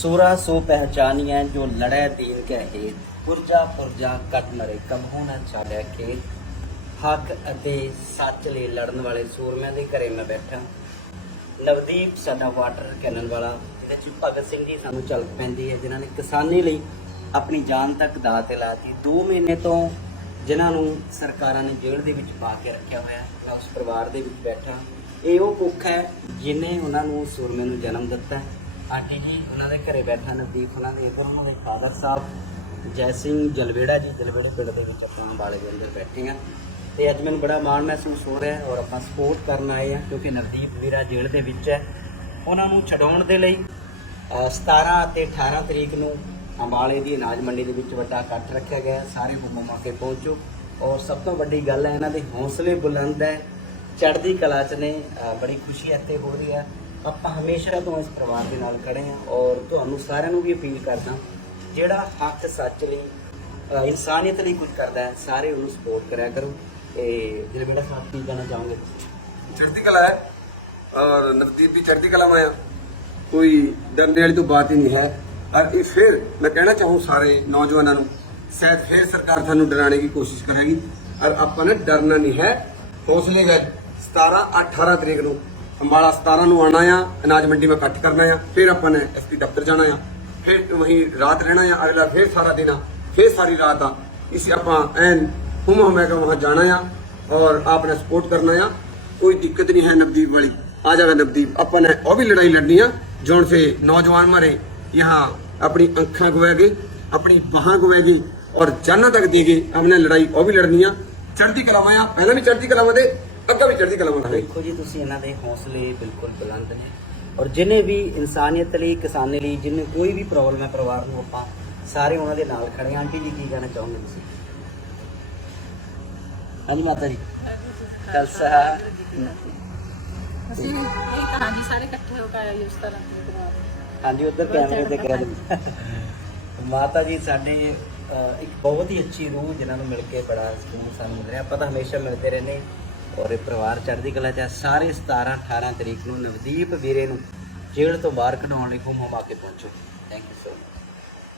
ਸੂਰਾ ਸੋ ਪਹਿਚਾਨੀਐ, ਜੋ ਲੜੈ ਦੀਨ ਕੈ ਹੇਤ ਪੁਰਜਾ ਪੁਰਜਾ ਕੱਟ ਮਰੇ ਕਮ ਹੋਣਾ ਚਾਲਿਆ ਖੇਤ ਹੱਕ ਅਤੇ ਸੱਚ ਲਈ ਲੜਨ ਵਾਲੇ ਸੂਰਮਿਆਂ ਦੇ ਘਰੇ ਮੈਂ ਬੈਠਾ। ਨਵਦੀਪ ਸਾਡਾ ਵਾਟਰ ਕੈਨਨ ਵਾਲਾ, ਜਿਹਦੇ ਚ ਭਗਤ ਸਿੰਘ ਜੀ ਸਾਨੂੰ ਚੱਲ ਪੈਂਦੀ ਹੈ, ਜਿਨ੍ਹਾਂ ਨੇ ਕਿਸਾਨੀ ਲਈ ਆਪਣੀ ਜਾਨ ਤੱਕ ਦਾਅ ਤੇ ਲਾਤੀ 2 ਮਹੀਨੇ ਤੋਂ ਜਿਨ੍ਹਾਂ ਨੂੰ ਸਰਕਾਰਾਂ ਨੇ ਜੇਲ੍ਹ ਦੇ ਵਿੱਚ ਪਾ ਕੇ ਰੱਖਿਆ ਹੋਇਆ ਹੈ। ਮੈਂ ਉਸ ਪਰਿਵਾਰ ਦੇ ਵਿੱਚ ਬੈਠਾ। ਇਹ ਉਹ ਕੁੱਖ ਹੈ, ਜਿਨੇ ਉਹਨਾਂ ਨੂੰ ਸੂਰਮੇ ਨੂੰ ਜਨਮ ਦਿੱਤਾ ਆਂਟੀ ਜੀ ਉਹਨਾਂ ਦੇ ਘਰੇ ਬੈਠਾ ਨਵਦੀਪ ਉਹਨਾਂ ਦੇ ਇੱਧਰ ਉਹਨਾਂ ਦੇ ਫਾਦਰ ਸਾਹਿਬ ਜੈ ਸਿੰਘ ਜਲਵੇੜਾ ਜੀ ਜਲਵੇੜੇ ਪਿੰਡ ਦੇ ਵਿੱਚ ਆਪਾਂ ਬਾਲੇ ਦੇ ਅੰਦਰ ਬੈਠੇ ਹਾਂ। ਤੇ ਅੱਜ ਮੈਨੂੰ ਬੜਾ ਮਾਣ ਮਹਿਸੂਸ ਹੋ ਰਿਹਾ ਔਰ ਆਪਾਂ ਸਪੋਰਟ ਕਰਨ ਆਏ ਹਾਂ ਕਿਉਂਕਿ ਨਵਦੀਪ ਵੀਰਾ ਜੇਲ੍ਹ ਦੇ ਵਿੱਚ ਹੈ। ਉਹਨਾਂ ਨੂੰ ਛਡਾਉਣ ਦੇ ਲਈ ਅ, 17 ਅਤੇ 18 ਤਰੀਕ ਨੂੰ ਅੰਬਾਲੇ ਦੀ ਅਨਾਜ ਮੰਡੀ ਦੇ ਵਿੱਚ ਵੱਡਾ ਇਕੱਠ ਰੱਖਿਆ ਗਿਆ ਹੈ। ਸਾਰੇ ਹੁਕਮ ਮੌਕੇ ਪਹੁੰਚੋ। ਔਰ ਸਭ ਤੋਂ ਵੱਡੀ ਗੱਲ ਹੈ ਇਹਨਾਂ ਦੇ ਹੌਸਲੇ ਬੁਲੰਦ ਹੈ। ਚੜ੍ਹਦੀ ਕਲਾ 'ਚ ਨੇ ਬੜੀ ਖੁਸ਼ੀ ਇੱਥੇ ਹੋ ਰਹੀ ਹੈ। ਆਪਾਂ ਹਮੇਸ਼ਾ ਤੋਂ ਇਸ ਪਰਿਵਾਰ ਦੇ ਨਾਲ ਖੜੇ ਹਾਂ ਔਰ ਤੁਹਾਨੂੰ ਸਾਰਿਆਂ ਨੂੰ ਵੀ ਅਪੀਲ ਕਰਦਾ ਜਿਹੜਾ ਹੱਕ ਸੱਚ ਲਈ ਇਨਸਾਨੀਅਤ ਲਈ ਕੁਝ ਕਰਦਾ ਹੈ, ਸਾਰੇ ਉਹਨੂੰ ਸਪੋਰਟ ਕਰਿਆ ਕਰੋ। ਤੇ ਦਿਲਮੇੜਾ ਸਾਹਿਬ ਕੀ ਕਹਿਣਾ ਚਾਹੋਗੇ? ਚੜ੍ਹਦੀ ਕਲਾ ਹੈ ਔਰ ਨਵਦੀਪ ਵੀ ਚੜ੍ਹਦੀ ਕਲਾ में ਕੋਈ ਡਰਨੇ ਵਾਲੀ ਤੋਂ ਬਾਤ ਹੀ ਨਹੀਂ ਹੈ। ਔਰ ਇਹ ਫਿਰ ਮੈਂ ਕਹਿਣਾ ਚਾਹੂੰ ਸਾਰੇ ਨੌਜਵਾਨਾਂ ਨੂੰ, ਸ਼ਾਇਦ ਫਿਰ ਸਰਕਾਰ ਤੁਹਾਨੂੰ ਡਰਾਣੇ ਦੀ ਕੋਸ਼ਿਸ਼ ਕਰੇਗੀ। ਔਰ ਆਪਾਂ ਨੇ ਡਰਨਾ ਨਹੀਂ ਹੈ। ਹੌਸਲੇ ਵਿੱਚ 17 18 ਤਰੀਕ ਨੂੰ ਅੰਬਾਲਾ 17 ਨੂੰ ਆਣਾ ਆ, ਅਨਾਜ ਮੰਡੀ ਵਿੱਚ ਇਕੱਠ ਕਰਨਾ ਆ, ਫਿਰ ਆਪਾਂ ਨੇ ਐਸਪੀ ਦਫ਼ਤਰ ਜਾਣਾ ਆ, ਫਿਰ ਵਹੀਂ ਰਾਤ ਰਹਿਣਾ ਆ, ਅਗਲਾ ਫਿਰ ਸਾਰਾ ਦਿਨ ਫਿਰ ਸਾਰੀ ਰਾਤ ਆ। ਇਸ ਆਪਾਂ ਐਨ ਹੁਮ ਹਮੇਗਾ ਵਹਾਂ ਜਾਣਾ ਆ ਔਰ ਆਪਨੇ ਸਪੋਰਟ ਕਰਨਾ ਆ। ਕੋਈ ਦਿੱਕਤ ਨਹੀਂ ਹੈ ਨਵਦੀਪ ਵਾਲੀ। ਆ ਜਾਵੇ ਨਵਦੀਪ। ਆਪਾਂ ਨੇ ਉਹ ਵੀ ਲੜਾਈ ਲੜਨੀ ਆ, ਜੋਨ ਸੇ ਨੌਜਵਾਨ ਮਾਰੇ, ਯਹਾਂ ਆਪਣੀ ਅੱਖਾਂ ਗਵਾਏਗੇ ਆਪਣੀ ਬਾਹਾਂ ਗਵਾ ਗਵਾਏਗੀ ਔਰ ਜਾਨਾਂ ਤੱਕ ਦੇ ਗਏ ਆਪਣੇ ਲੜਾਈ ਉਹ ਵੀ ਲੜਨੀ ਆ। ਚੜ੍ਹਦੀ ਕਲਾਵਾਂ ਆ। ਪਹਿਲਾਂ ਵੀ ਚੜਦੀ ਕਲਾਵਾਂ ਦੇ ਅੱਗੇ ਵੀ ਚੜ੍ਹਦੀ ਕਲਾ ਬਣਾਵੇ ਦੇਖੋ ਜੀ ਤੁਸੀਂ ਇਹਨਾਂ ਦੇ ਹੌਸਲੇ ਬਿਲਕੁਲ ਬੁਲੰਦ ਨੇ। ਔਰ ਜਿਨੇ ਵੀ ਇਨਸਾਨੀਅਤ ਲਈ ਕਿਸਾਨੇ ਲਈ ਜਿਨੇ ਕੋਈ ਵੀ ਪ੍ਰੋਬਲਮ ਹੈ ਪਰਿਵਾਰ ਨੂੰ ਆਪਾਂ ਸਾਰੇ ਉਹਨਾਂ ਦੇ ਨਾਲ ਖੜੇ ਆਂ ਆਂਟੀ ਜੀ ਕੀ ਕਹਿਣਾ ਚਾਹੁੰਦੇ ਤੁਸੀਂ? ਹਾਂਜੀ ਮਾਤਾ ਜੀ। ਕਲਸਾ। ਅਸੀਂ ਇਹ ਕਹਾਣੀ ਸਾਰੇ ਇਕੱਠੇ ਹੋ ਕੇ ਆਏ ਉਸ ਤਰ੍ਹਾਂ ਹਾਂਜੀ ਉਧਰ ਕੈਮਰੇ ਤੇ ਗੱਲ ਮਾਤਾ ਜੀ ਸਾਡੇ ਇੱਕ ਬਹੁਤ ਹੀ ਅੱਛੀ ਰੂਹ ਜਿਨ੍ਹਾਂ ਨੂੰ ਮਿਲ ਕੇ ਬੜਾ ਸਕੂਨ ਸਾਨੂੰ ਮਿਲ ਰਿਹਾ। ਆਪਾਂ ਹਮੇਸ਼ਾ ਮਿਲਦੇ ਰਹਿੰਦੇ ਔਰ ਇਹ ਪਰਿਵਾਰ ਚੜ੍ਹਦੀ ਕਲਾ ਚ ਸਾਰੇ 17 18 ਤਰੀਕ ਨੂੰ ਨਵਦੀਪ ਵੀਰੇ ਨੂੰ ਜੇਲ੍ਹ ਤੋਂ ਬਾਹਰ ਕਢਾਉਣ ਲਈ ਹੁਮ ਹੁਮਾ ਕੇ ਪਹੁੰਚੋ। Thank you so much